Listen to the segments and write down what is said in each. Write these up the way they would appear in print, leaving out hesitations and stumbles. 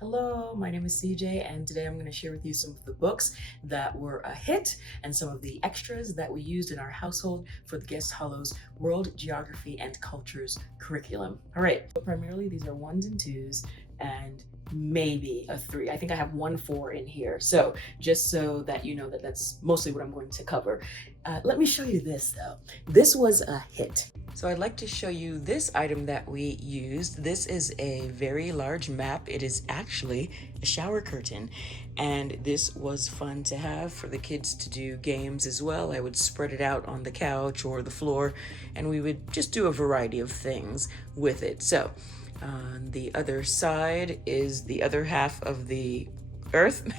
Hello, my name is CJ, and today I'm going to share with you some of the books that were a hit and some of the extras that we used in our household for the Guest Hollow's World Geography and Cultures curriculum. All right, so primarily these are ones and twos and maybe a three. I think I have 1 4 in here. So just so that you know that that's mostly what I'm going to cover. Let me show you this though. This was a hit. So I'd like to show you this item that we used. This is a very large map. It is actually a shower curtain, and this was fun to have for the kids to do games as well. I would spread it out on the couch or the floor, and we would just do a variety of things with it. So on the other side is the other half of the earth,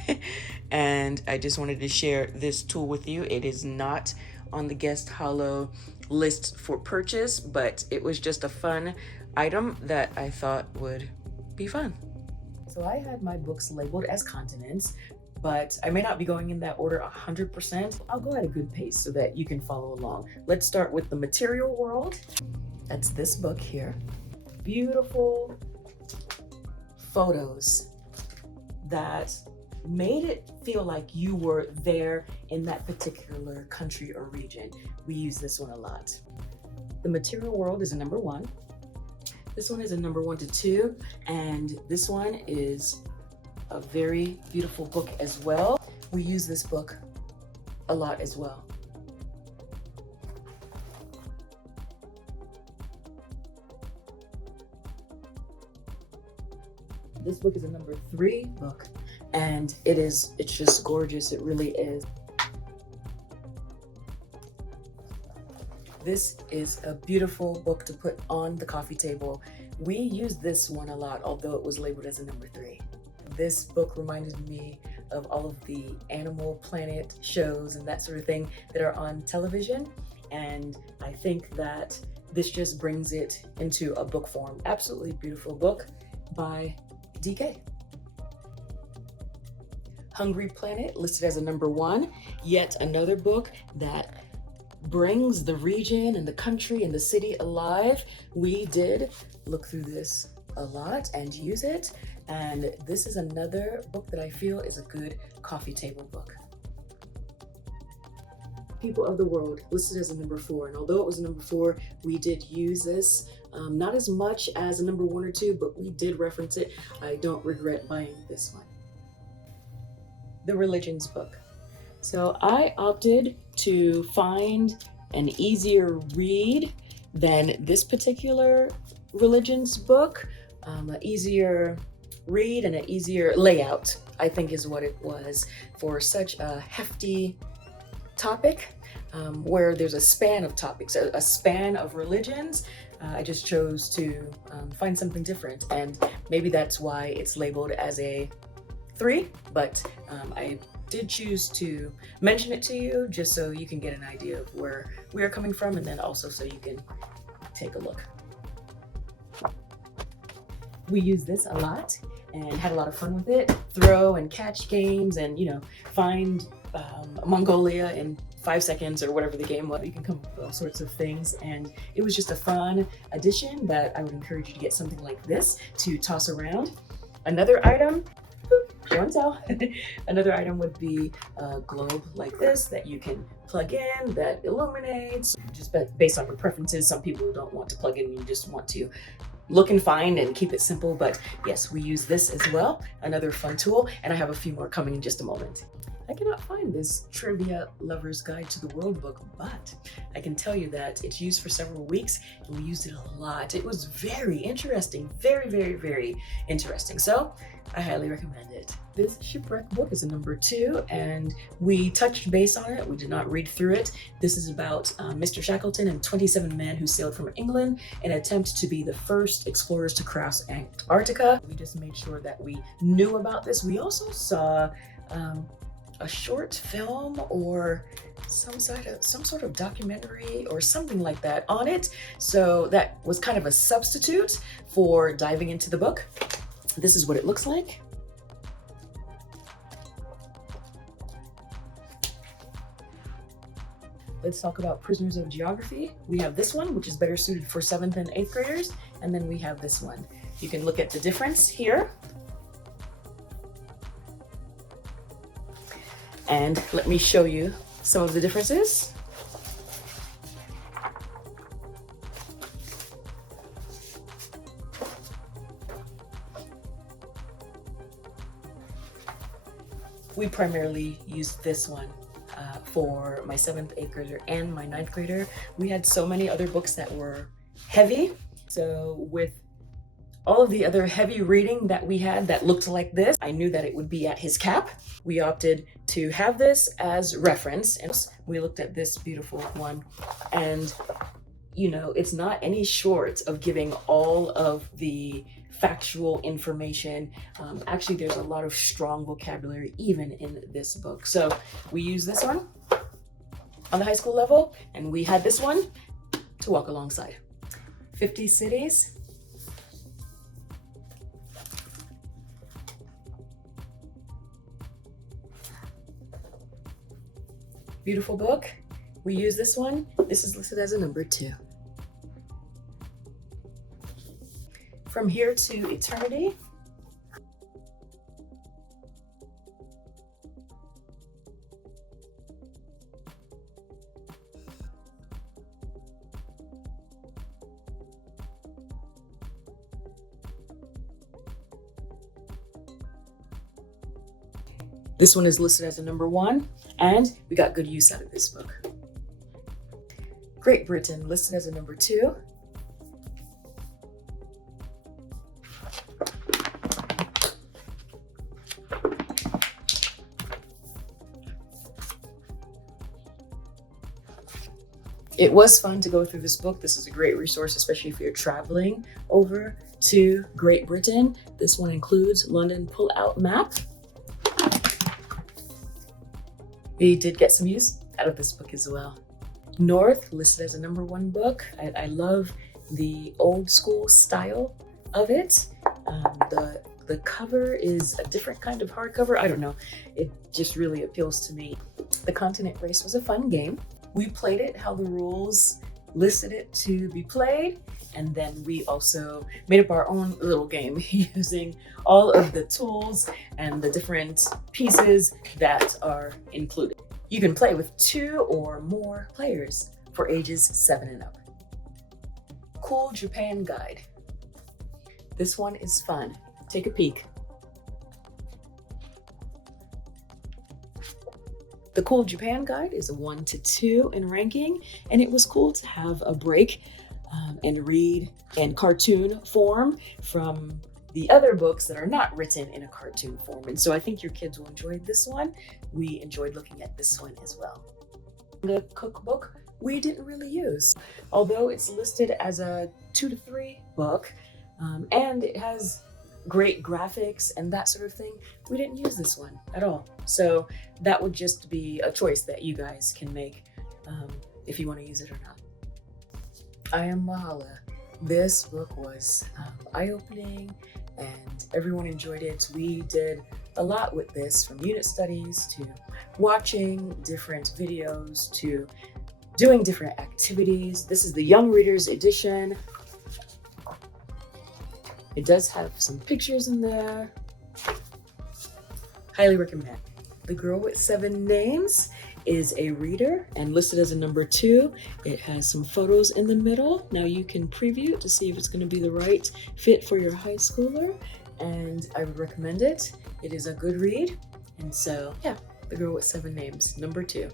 and I just wanted to share this tool with you. It is not on the Guest Hollow list for purchase, but it was just a fun item that I thought would be fun. So I had my books labeled as continents, but I may not be going in that order 100%. I'll go at a good pace so that you can follow along. Let's start with the material world. That's this book here. Beautiful photos that made it feel like you were there in that particular country or region. We use this one a lot. The material world is a number 1. This one is a number 1 to 2, and this one is a very beautiful book as well. We use this book a lot as well. This book is a number 3 book, and it's just gorgeous. It really is. This is a beautiful book to put on the coffee table. We use this one a lot, although it was labeled as a number 3. This book reminded me of all of the Animal Planet shows and that sort of thing that are on television, and I think that this just brings it into a book form. Absolutely beautiful book by DK. Hungry Planet, listed as a number 1, yet another book that brings the region and the country and the city alive. We did look through this a lot and use it, and this is another book that I feel is a good coffee table book. People of the World, listed as a number 4, and although it was a number 4, we did use this. Not as much as a number 1 or 2, but we did reference it. I don't regret buying this one. The Religions book. So I opted to find an easier read than this particular religions book. An easier read and an easier layout, I think is what it was, for such a hefty topic, where there's a span of topics, a span of religions. I just chose to find something different, and maybe that's why it's labeled as a 3, but I did choose to mention it to you just so you can get an idea of where we are coming from, and then also so you can take a look. We use this a lot and had a lot of fun with it. Throw and catch games, and find Mongolia in 5 seconds or whatever the game was. You can come up with all sorts of things, and it was just a fun addition that I would encourage you to get something like this to toss around. Another item, show and tell. Another item would be a globe like this that you can plug in, that illuminates, just based on your preferences. Some people don't want to plug in, you just want to look and find and keep it simple, but yes, we use this as well. Another fun tool, and I have a few more coming in just a moment. I cannot find this Trivia Lover's Guide to the World book, but I can tell you that it's used for several weeks, and we used it a lot. It was very interesting, very, very, very interesting. So I highly recommend it. This Shipwreck book is a number 2, and we touched base on it. We did not read through it. This is about Mr. Shackleton and 27 men who sailed from England in an attempt to be the first explorers to cross Antarctica. We just made sure that we knew about this. We also saw a short film or some sort of documentary or something like that on it. So that was kind of a substitute for diving into the book. This is what it looks like. Let's talk about Prisoners of Geography. We have this one, which is better suited for 7th and 8th graders, and then we have this one. You can look at the difference here. And let me show you some of the differences. We primarily used this one for my 7th, 8th grader and my 9th grader. We had so many other books that were heavy. So with all of the other heavy reading that we had that looked like this, I knew that it would be at his cap. We opted to have this as reference, and we looked at this beautiful one. And you know, it's not any short of giving all of the factual information. Actually, there's a lot of strong vocabulary even in this book. So we use this one on the high school level, and we had this one to walk alongside. 50 Cities. Beautiful book. We use this one. This is listed as a number 2. From Here to Eternity. This one is listed as a number 1, and we got good use out of this book. Great Britain, listed as a number 2. It was fun to go through this book. This is a great resource, especially if you're traveling over to Great Britain. This one includes London pull-out map. We did get some use out of this book as well. North, listed as a number 1 book. I love the old school style of it. The cover is a different kind of hardcover. I don't know. It just really appeals to me. The Continent Race was a fun game. We played it how the rules listed it to be played, and then we also made up our own little game using all of the tools and the different pieces that are included. You can play with 2 or more players for ages 7 and up. Cool Japan Guide. This one is fun. Take a peek. The Cool Japan Guide is a 1 to 2 in ranking, and it was cool to have a break and read in cartoon form from the other books that are not written in a cartoon form. And so I think your kids will enjoy this one. We enjoyed looking at this one as well. The cookbook we didn't really use, although it's listed as a 2 to 3 book, and it has great graphics and that sort of thing. We didn't use this one at all. So that would just be a choice that you guys can make if you want to use it or not. I Am Mahala. This book was eye-opening and everyone enjoyed it. We did a lot with this, from unit studies to watching different videos to doing different activities. This is the Young Readers edition. It does have some pictures in there. Highly recommend. The Girl with 7 Names is a reader and listed as a number 2. It has some photos in the middle. Now you can preview it to see if it's going to be the right fit for your high schooler, and I would recommend it. It is a good read, and so yeah, The Girl with 7 Names, number 2.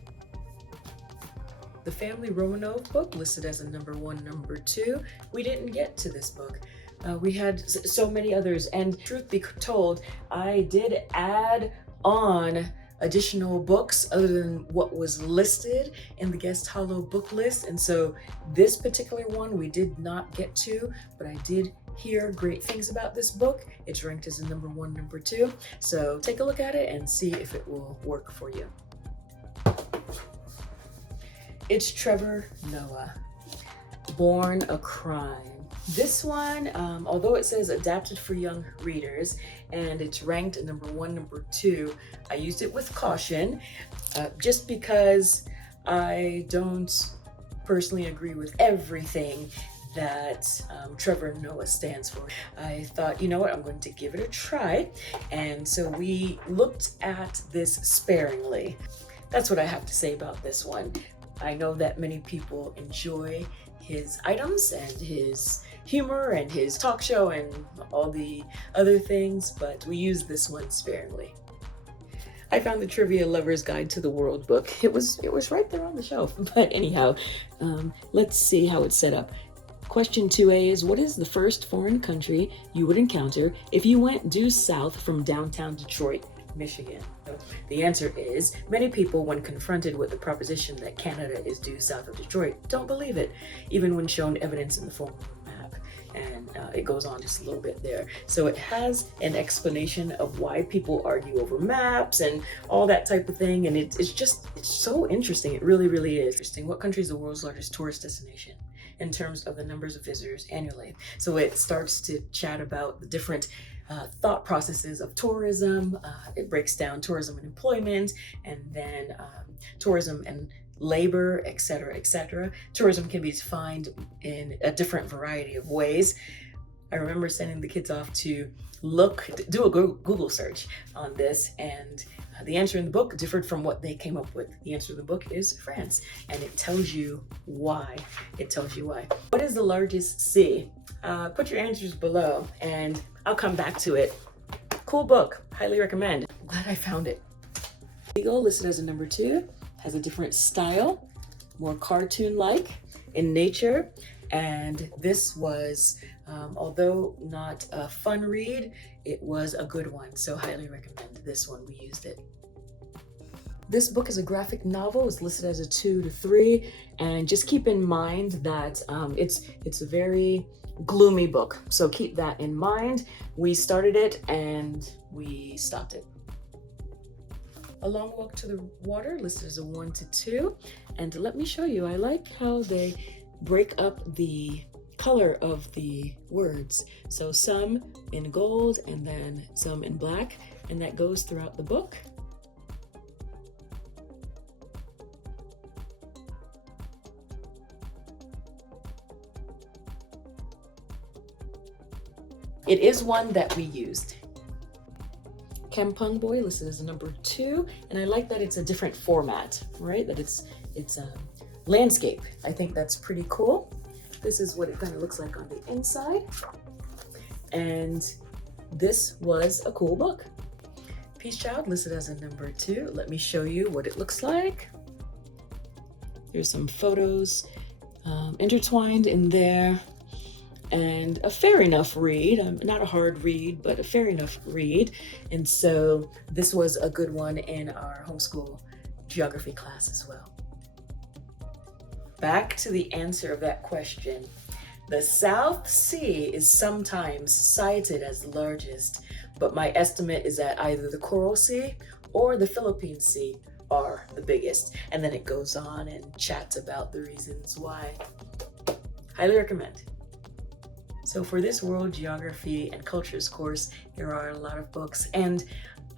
The Family Romanov book, listed as a number 1, number 2. We didn't get to this book. We had so many others, and truth be told, I did add on additional books other than what was listed in the guest hollow book list, and so this particular one we did not get to, but I did hear great things about this book. It's ranked as a number 1, number 2, so take a look at it and see if it will work for you. It's Trevor Noah, Born a Crime. This one, although it says adapted for young readers and it's ranked at number 1, number 2, I used it with caution just because I don't personally agree with everything that Trevor Noah stands for. I thought, you know what, I'm going to give it a try. And so we looked at this sparingly. That's what I have to say about this one. I know that many people enjoy his items and his humor and his talk show and all the other things, but we use this one sparingly. I found the Trivia Lover's Guide to the World book. It was right there on the shelf. But anyhow, let's see how it's set up. Question 2A is, what is the first foreign country you would encounter if you went due south from downtown Detroit, Michigan? The answer is, many people, when confronted with the proposition that Canada is due south of Detroit, don't believe it, even when shown evidence in the form of a map. And it goes on just a little bit there. So it has an explanation of why people argue over maps and all that type of thing. And it's so interesting. It really, really is interesting. What country is the world's largest tourist destination in terms of the numbers of visitors annually? So it starts to chat about the different thought processes of tourism. It breaks down tourism and employment, and then tourism and labor, etc., etc. Tourism can be defined in a different variety of ways. I remember sending the kids off to do a Google search on this, and the answer in the book differed from what they came up with. The answer in the book is France, and it tells you why. It tells you why. What is the largest sea? Put your answers below, and I'll come back to it. Cool book, highly recommend. I'm glad I found it. Eagle, listed as a number 2, has a different style, more cartoon-like in nature, and this was, although not a fun read, it was a good one, so highly recommend this one. We used it. This book is a graphic novel. It's listed as a 2 to 3, and just keep in mind that it's a very gloomy book, so keep that in mind. We started it and we stopped it. A Long Walk to the Water, listed as a 1 to 2, and let me show you. I like how they break up the color of the words, so some in gold and then some in black, and that goes throughout the book. It is one that we used. Kampung Boy, listed as a number 2, and I like that it's a different format, right? That it's a landscape. I think that's pretty cool. This is what it kind of looks like on the inside, and this was a cool book. Peace Child, listed as a number 2. Let me show you what it looks like. There's some photos intertwined in there. And a fair enough read, not a hard read, but a fair enough read. And so this was a good one in our homeschool geography class as well. Back to the answer of that question. The South Sea is sometimes cited as the largest, but my estimate is that either the Coral Sea or the Philippine Sea are the biggest. And then it goes on and chats about the reasons why. Highly recommend. So for this World Geography and Cultures course, there are a lot of books, and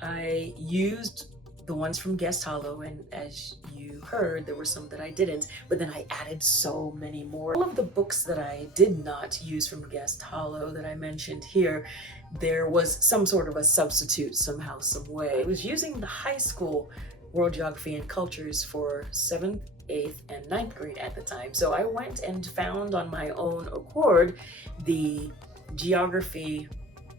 I used the ones from Guest Hollow, and as you heard, there were some that I didn't, but then I added so many more. All of the books that I did not use from Guest Hollow that I mentioned here, there was some sort of a substitute somehow, some way. I was using the high school World Geography and Cultures for 7th, 8th, and 9th grade at the time. So I went and found on my own accord the geography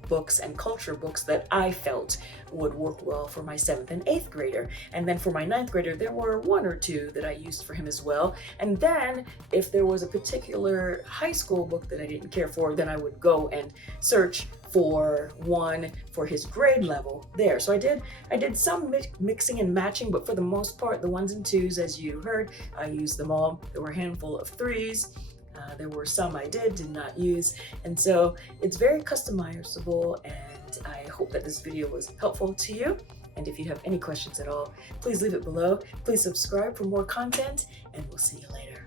books and culture books that I felt would work well for my 7th and 8th grader. And then for my 9th grader, there were 1 or 2 that I used for him as well. And then if there was a particular high school book that I didn't care for, then I would go and search for one for his grade level there. So I did some mixing and matching, but for the most part, the 1s and 2s, as you heard, I used them all. There were a handful of 3s. There were some I did not use, and so it's very customizable, and I hope that this video was helpful to you. And if you have any questions at all, please leave it below. Please subscribe for more content, and we'll see you later.